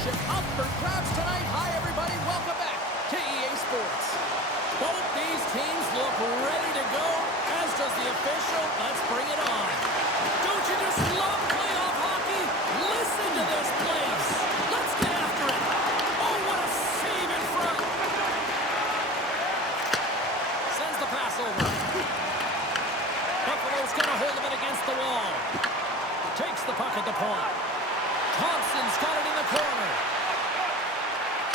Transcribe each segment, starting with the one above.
championship up for grabs tonight. Hi, everybody. Welcome back to EA Sports. Both these teams look ready to go, as does the official. Let's bring it on. Don't you just love playoff hockey? Listen to this place. Let's get after it. Oh, what a save in front. Sends the pass over. Buffalo's going to hold him against the wall. Takes the puck at the point. Thompson's got it in the corner.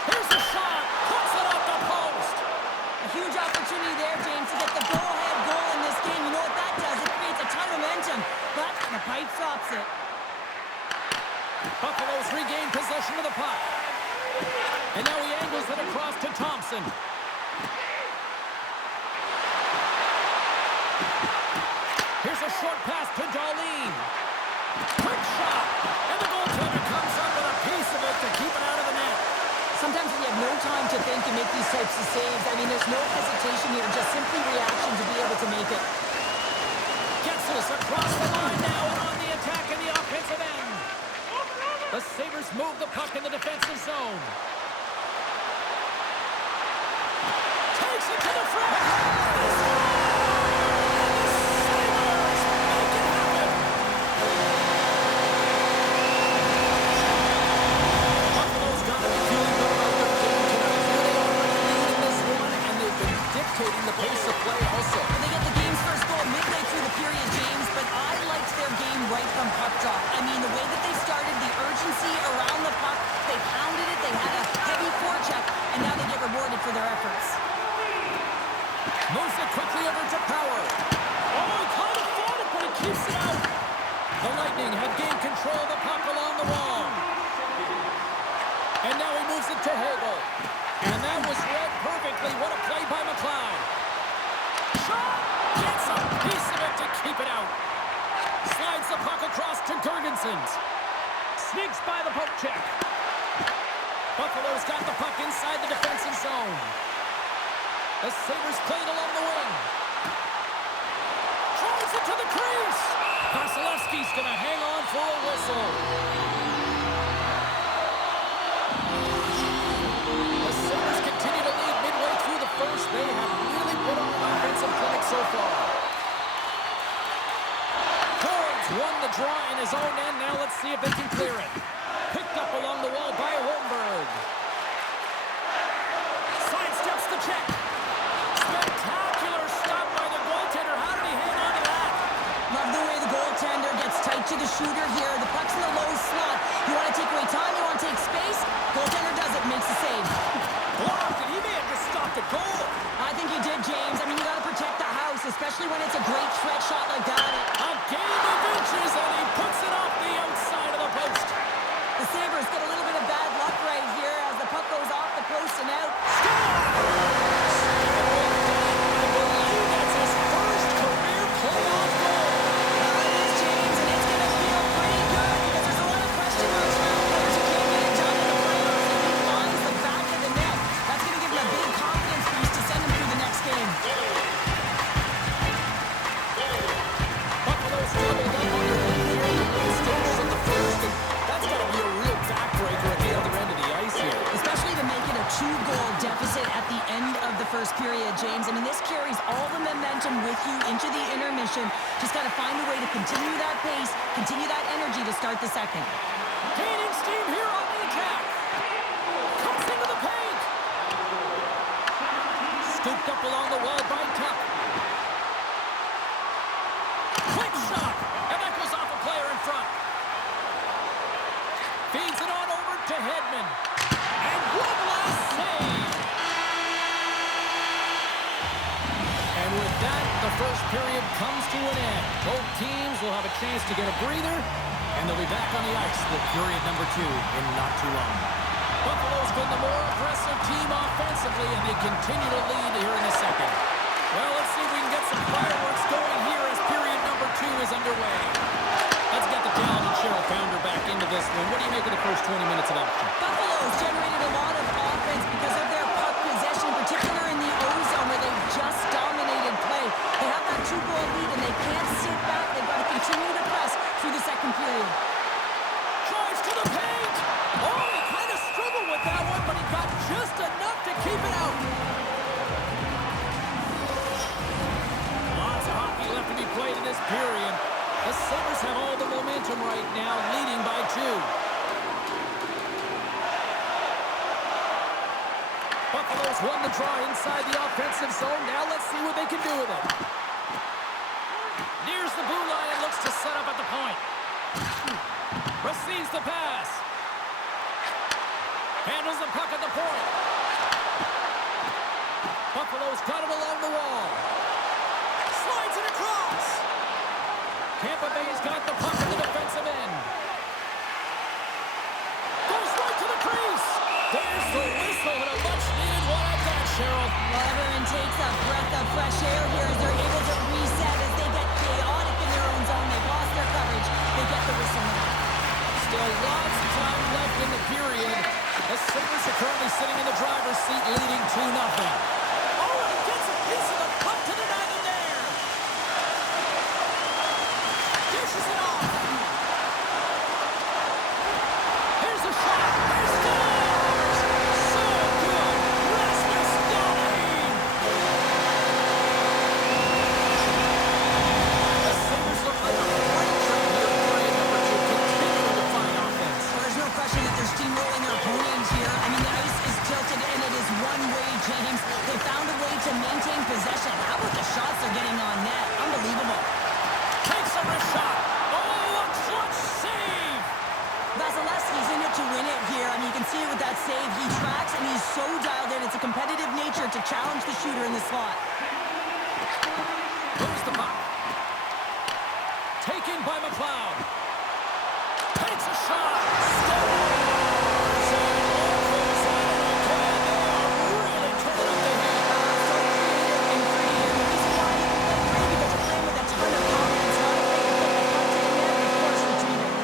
Here's the shot. Puts it off the post. A huge opportunity there, James, to get the go-ahead goal in this game. You know what that does? It creates a ton of momentum. But the pipe stops it. Buffalo's regained possession of the puck. And now he angles it across to Thompson. Here's a short pass to Darlene. Quick shot. And the goaltender comes up with a piece of it to keep it out of the net. Sometimes when you have no time to think and make these types of saves, I mean, there's no hesitation here, just simply reaction to be able to make it. Gets us across the line now and on the attack in the offensive end. The Sabres move the puck in the defensive zone. Takes it to the front. Dictating the pace of play also. They get the game's first goal midway through the period, James, but I liked their game right from puck drop. I mean, the way that they started, the urgency around the puck, they pounded it, they had a heavy forecheck, and now they get rewarded for their efforts. Moves it quickly over to Power. Oh, he kind of fought it, but he keeps it out. The Lightning have gained control of the puck along the wall. And now he moves it to Hogel. And that was read perfectly. What a play by McLeod. Shot! Gets a piece of it to keep it out. Slides the puck across to Girgensons. Sneaks by the poke check. Buffalo's got the puck inside the defensive zone. The Sabres played along the wing. Throws it to the crease. Vasilevsky's going to hang on for a whistle. First, they have really put on an offensive clinic so far. Fords won the draw in his own end. Now let's see if they can clear it. Picked up along the wall by Holmberg. Sidesteps the check. Spectacular stop by the goaltender. How did he hang on to that? Love the way the goaltender gets tight to the shooter here. The puck's in the low slot. You want to take away time, you want to take space. Goaltender does it, makes the save. Blocked it. He may have just stopped the goal. I think he did, James. I mean, you got to protect the house, especially when it's a great stretch shot like that. A game of inches, and he puts it off the outside of the post. The Sabres get a little bit of bad luck right here as the puck goes off the post and out. I believe that's his first career playoff goal. It is, James, and it's going to feel pretty good because there's a lot of question marks around players who can't get it done in the playoffs. If he finds the back of the net, that's going to give him a big confidence boost to send him through the next game. Buffalo's doubled up on their lead here in the middle stages of the first, and that's got to be a real backbreaker at the other end of the ice here. Especially to make it a 2-goal deficit at the end of the first period, James. I mean, this carries all the momentum with you into the intermission. Just got to find a way to continue that pace, continue that energy to start the second. Gaining steam here on the attack. Comes into the paint. Scooped up along the wall by Tuck. Quick shot. And that goes off a player in front. Feeds it on over to Hedman. And one last save. And with that, the first period comes to an end. Both teams will have a chance to get a breather, and they'll be back on the ice with period number 2 in not too long. Buffalo's been the more aggressive team offensively, and they continue to lead here in the second. Well, let's see if we can get some fireworks going here as period number 2 is underway. Let's get the talented Cheryl Pounder back into this one. What do you make of the first 20 minutes of action? Buffalo's generated a lot of offense because of their puck possession, in particular in the O-zone where they've just dominated play. They have that 2-goal lead and they can't sit back. They've got to continue to press through the second period. Drives to the paint! Oh, he kind of keep it out. Lots of hockey left to be played in this period. The Sabres have all the momentum right now, leading by 2. Buffalo's won the draw inside the offensive zone. Now let's see what they can do with it. Nears the blue line and looks to set up at the point. Receives the pass. Handles the puck at the point. Buffalo's got it along the wall. Slides it across. Tampa Bay's got the puck in the defensive end. Goes right to the crease. There's the whistle and a much-needed one at that, Cheryl. Well, everyone takes a breath of fresh air here as they're able to reset as they get chaotic in their own zone. They've lost their coverage. They get the whistle now. Still lots of time left in the period. The Sabres are currently sitting in the driver's seat, leading 2-0. Oh, and he gets a piece of the puck to the net in there. Dishes it off. Here's a shot. He scores! So good. Rasmus Dahlin. The Sabres look like a freight train here in period number 2, continuing to find offense. Well, there's no question that they're steamrolling their opponents here. I mean, the ice is tilted, and it is one-way, James. They found a way to maintain possession. How about the shots they're getting on net? Unbelievable. Takes a wrist shot. Oh, a clutch save. Vasilevsky's in it to win it here. I mean, you can see it with that save. He tracks, and he's so dialed in. It's a competitive nature to challenge the shooter in the slot. Moves the puck. Taken by McLeod. Takes a shot. Scores! And opens out again. They are really turning up the heat. So creative and free. And the reason why he can play free because you're playing with a ton of confidence. Not afraid to put the puck to the net and, of course, retrieve it.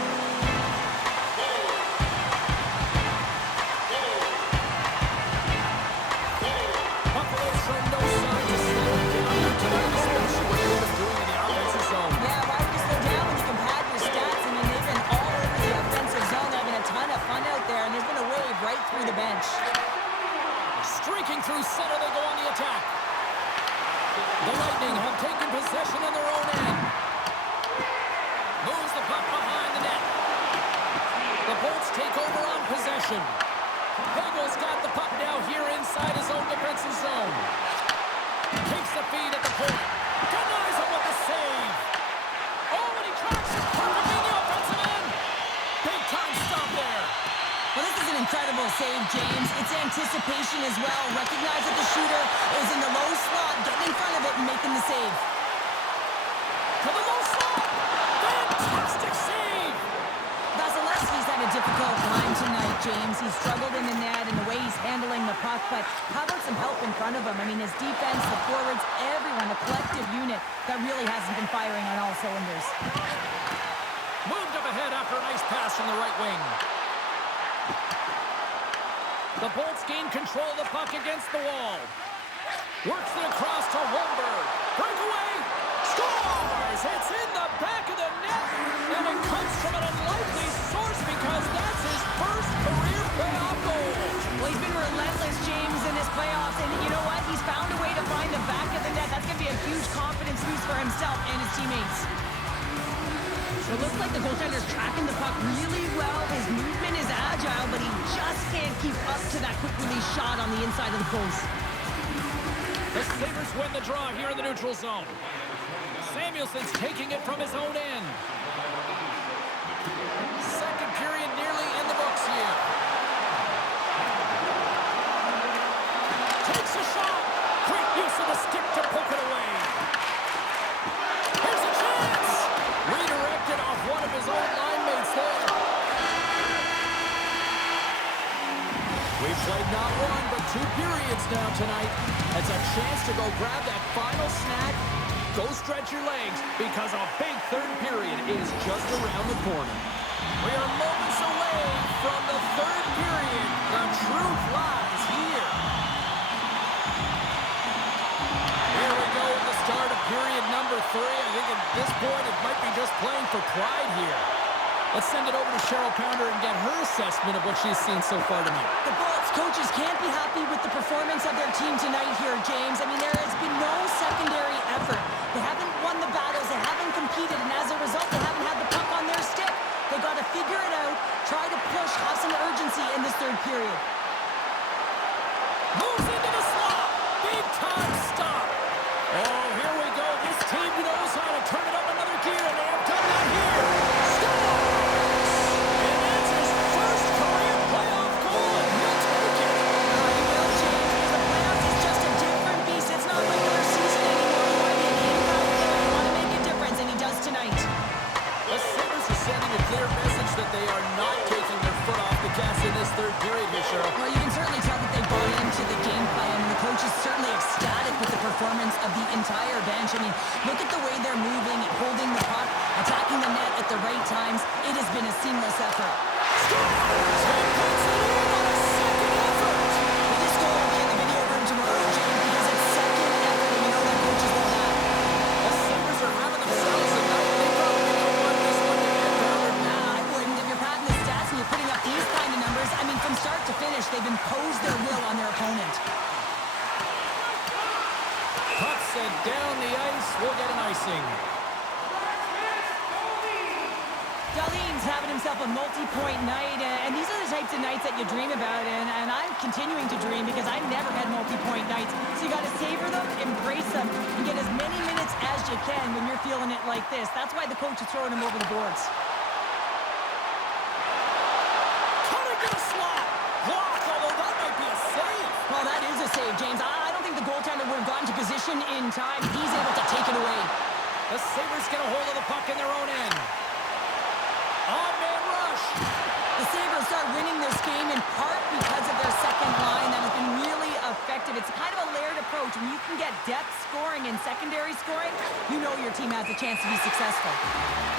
Buffalo's shown no sign to slowing down here tonight, especially what they've been doing in the offensive zone. Yeah, why would you slow down when you can pad your stats? I mean, they've been all over the offensive zone. They're having a ton of fun out there, and there's been a wave right through the bench. Streaking through center, they go on the attack. The Lightning have taken possession on their own end. Moves the puck behind the net. The Bolts take over on possession. Hagel's got the puck now here inside his own defensive zone. Takes the feed at the point. Denies him with the save. Oh, and he tracks it perfectly in the offensive end. Big time stop there. Well, this is an incredible save, James. It's anticipation as well. Recognize that the shooter is in the low slot, getting in front of it and making the save. To the low slot. Fantastic save. Vasilevsky's had a difficult time tonight, James. He's struggled in the net and the way he's handling the puck, but how about some help in front of him? I mean, his defense, the forwards, everyone, a collective unit that really hasn't been firing on all cylinders. Moved up ahead after a nice pass from the right wing. The Bolts gain control of the puck against the wall. Works it across to Holmberg. Breakaway. Scores! It's in the back of the net. And it comes from an unlikely source because that's his first career playoff goal. Well, he's been relentless, James, in this playoffs, and you know what? He's found a way to find the back of the net. That's going to be a huge confidence boost for himself and his teammates. So it looks like the goaltender's tracking the puck really well. His movement is agile, but he just can't keep up to that quick release shot on the inside of the post. The Sabres win the draw here in the neutral zone. Samuelson's taking it from his own end. Second period nearly in the books here. Takes a shot. Great use of the stick to poke it away. Here's a chance. Redirected off one of his own line mates there. We've played not one, but 2 periods now tonight. It's a chance to go grab that final snack. Go stretch your legs because a big third period is just around the corner. We are moments away from the third period. The truth lies here. Here we go at the start of period number 3. I think at this point it might be just playing for pride here. Let's send it over to Cheryl Pounder and get her assessment of what she's seen so far tonight. The Bolts coaches can't be happy with the performance of their team tonight here, James. I mean, there has been no secondary effort. They haven't won the battles. They haven't competed. And as a result, they haven't had the puck on their stick. They got to figure it out, try to push, have some urgency in this third period. Moves into the slot. Big time stop. Oh, here we go. This team knows how to turn it up another gear, and they have done that here. Scores! And that's his first career playoff goal, and he'll take it. You will, James, because the playoffs is just a different beast. It's not regular season anymore. You want to be an impact player. You want to make a difference, and he does tonight. The Sabres are sending a clear message that they are not taking their foot off the gas in this third period here, Cheryl. Well, you can certainly tell that they bought into the game plan, and the coach is certainly ecstatic with the performance of the entire bench. I mean, look at the way they're moving, holding the puck, attacking the net at the right times. It has been a seamless effort. Scores! And puts it in on a second effort. Well, this goal will be in the video room tomorrow, James, because it's second effort, and you know that coaches love that. The Sabres are having themselves a night. They probably don't want this one to get down. Nah, I wouldn't. If you're patting the stats and you're putting up these kind of numbers, I mean, from start to finish, they've imposed their will on their opponent. Puck sent down the ice. We'll get an icing. Darlene's having himself a multi-point night, and these are the types of nights that you dream about, and I'm continuing to dream because I never had multi-point nights. So you got to savor them, embrace them, and get as many minutes as you can when you're feeling it like this. That's why the coach is throwing him over the boards. Cutting to the slot. Blocked, although that might be a save. Well, that is a save, James. I don't think the goaltender would have gotten to position in time. He's able to take it away. The Sabres get a hold of the puck in their own end. On-man rush. The Sabres start winning this game in part because of their second line that has been really effective. It's kind of a layered approach. When you can get depth scoring and secondary scoring, you know your team has a chance to be successful.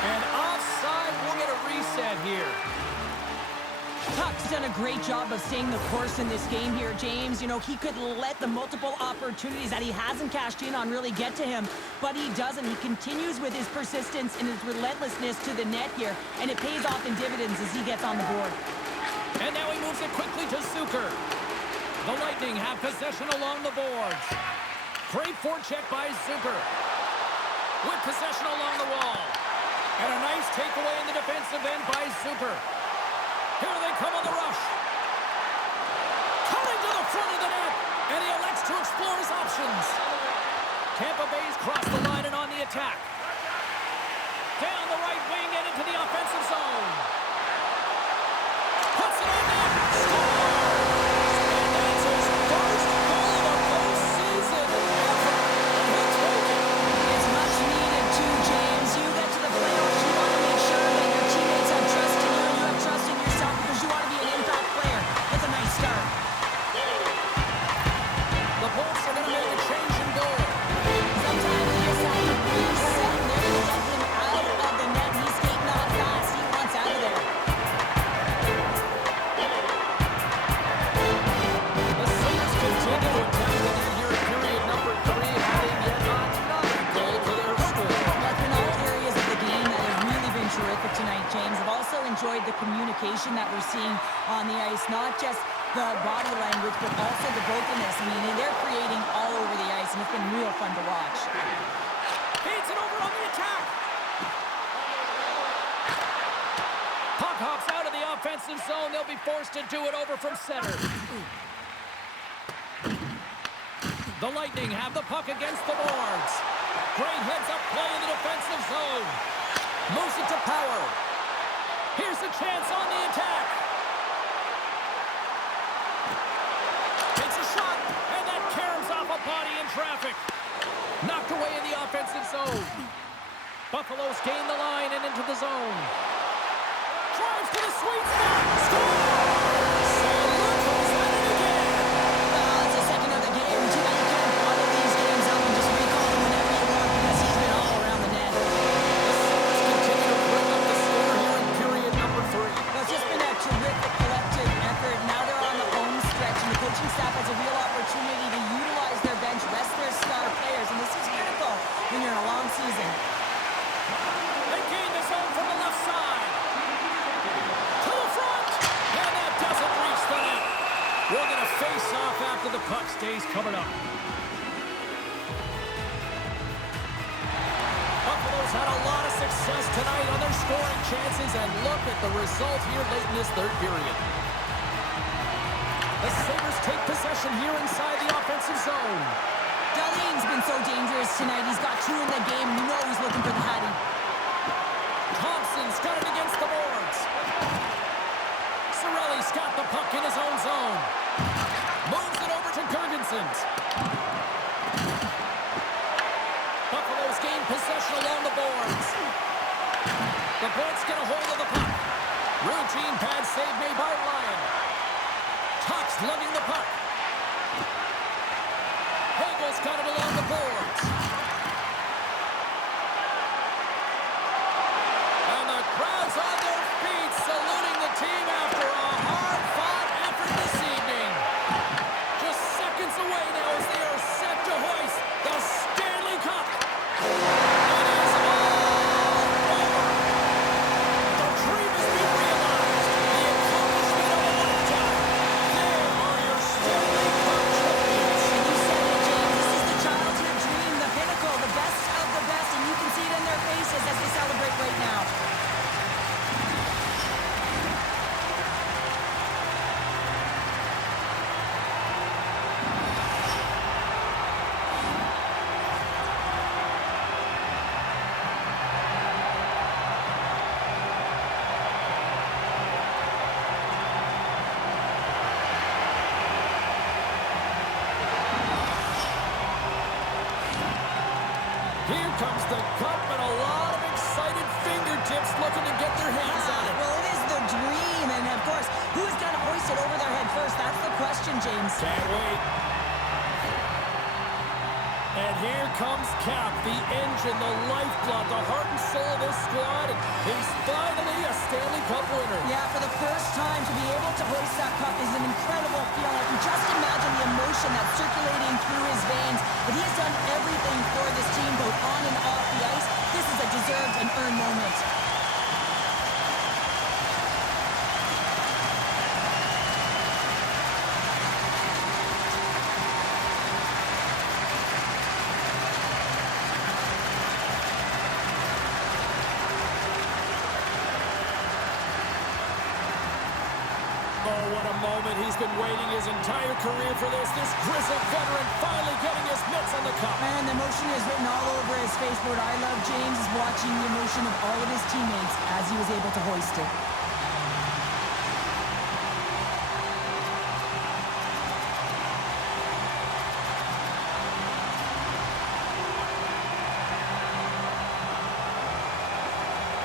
And offside, we'll get a reset here. Tuck's done a great job of staying the course in this game here, James. You know, he could let the multiple opportunities that he hasn't cashed in on really get to him, but he doesn't. He continues with his persistence and his relentlessness to the net here, and it pays off in dividends as he gets on the board. And now he moves it quickly to Zucker. The Lightning have possession along the boards. Great forecheck by Zucker. With possession along the wall. And a nice takeaway in the defensive end by Zucker. Here they come on the rush. Coming to the front of the net. And he elects to explore his options. Tampa Bay's crossed the line and on the attack. Down the right wing and into the offensive zone. Puts it on net. Scores! And that's his first goal of the postseason ever. And he'll take it. It's much needed too, James. You get to the playoffs, you want to make sure that your teammates have trust in you and you have trust in yourself because you want to be an impact player. That's a nice start. The Bolts are going to make a change in goal. Sometimes you just have to reset. There you get him out of the net. He's skating off fast. He wants out of there. The Sabres continue to attack the net here in period number 3, adding yet another goal to their score. That's been all areas of the game that have really been terrific tonight, James. I've also enjoyed the communication that we're seeing on the ice, not just the body language, but also the brokenness. I mean, they're creating all over the ice, and it's been real fun to watch. Feeds it over on the attack. Puck hops out of the offensive zone. They'll be forced to do it over from center. The Lightning have the puck against the boards. Great heads-up play in the defensive zone. Moves it to Power. Here's a chance on the attack. Takes a shot, and that caroms off a body in traffic. Knocked away in the offensive zone. Buffalo's gained the line and into the zone. Drives to the sweet spot. Scores! And look who's at it again. It's the second of the game. Too bad you can't bottle these games up and just recall him whenever you want because he's been all around the net. The Sabres continue to bring up the score here in period number 3. Well, it's just been a terrific collective effort. Now they're on the home stretch, and the coaching staff has a real opportunity to utilize their bench, rest their star players, and this is critical when you're in a long season. They gain the zone from the left side. To the front. And that doesn't reach the net. We'll face-off after the puck stays covered up. Buffalo's had a lot of success tonight on their scoring chances, and look at the result here late in this third period. The Sabres take possession here inside the offensive zone. Dahlin's been so dangerous tonight. He's got two in the game. You know he's looking for the Hattie. Thompson's got it against the boards. Cirelli's got the puck in his own zone. Moves it over to Girgensons. Buffalo's gained possession along the boards. The Bolts get a hold of the puck. Routine pad save made by Ryan. Tuck's lugging the puck. Hagel's got it along the boards. And the crowd's on their feet, saluting the team after a hard-fought effort this evening. Just seconds away now as they are set to hoist the Stanley Cup. It is all over. The dream has been realized. The accomplishment of a lifetime. There are your Stanley Cup champions. And you said it, James. This is the childhood dream, the pinnacle, the best of the best, and you can see it in their faces as they celebrate right now. Here comes the cup and a lot of excited fingertips looking to get their hands on it. Well, it is the dream, and of course, who's going to hoist it over their head first? That's the question, James. Can't wait. And here comes Cap, the engine, the lifeblood, the heart and soul of this squad. And he's finally a Stanley Cup winner. Yeah, for the first time to be able to hoist that cup is an incredible feeling. I can just imagine the emotion that's circulating through his veins. But he has done everything for this team, both on and off the ice. This is a deserved and earned moment. Oh, what a moment. He's been waiting his entire career for this. This grizzled veteran finally getting his mitts on the cup. Man, the emotion is written all over his face. What I love, James, is watching the emotion of all of his teammates as he was able to hoist it.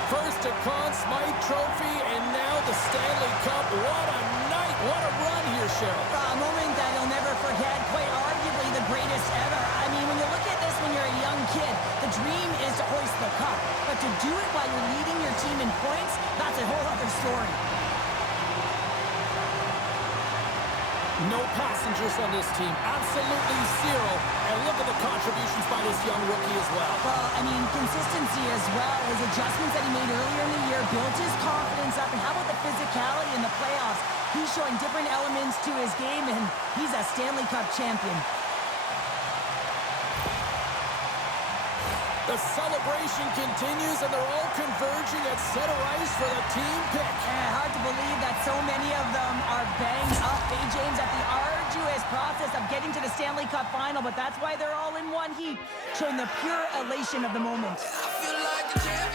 First a Conn Smythe Trophy, and now the Stanley Cup. What a night. What a run here, Cheryl. A moment that he'll never forget, quite arguably the greatest ever. I mean, when you look at this when you're a young kid, the dream is to hoist the cup. But to do it while you're leading your team in points, that's a whole other story. No passengers on this team. Absolutely zero. And look at the contributions by this young rookie as well. Well, I mean, consistency as well. His adjustments that he made earlier in the year built his confidence up. And how about the physicality in the playoffs? He's showing different elements to his game, and he's a Stanley Cup champion. The celebration continues, and they're all converging at center ice for the team pick. Hard to believe that so many of them are banged up, James, at the arduous process of getting to the Stanley Cup final, but that's why they're all in one heap, showing the pure elation of the moment. I feel like a champion.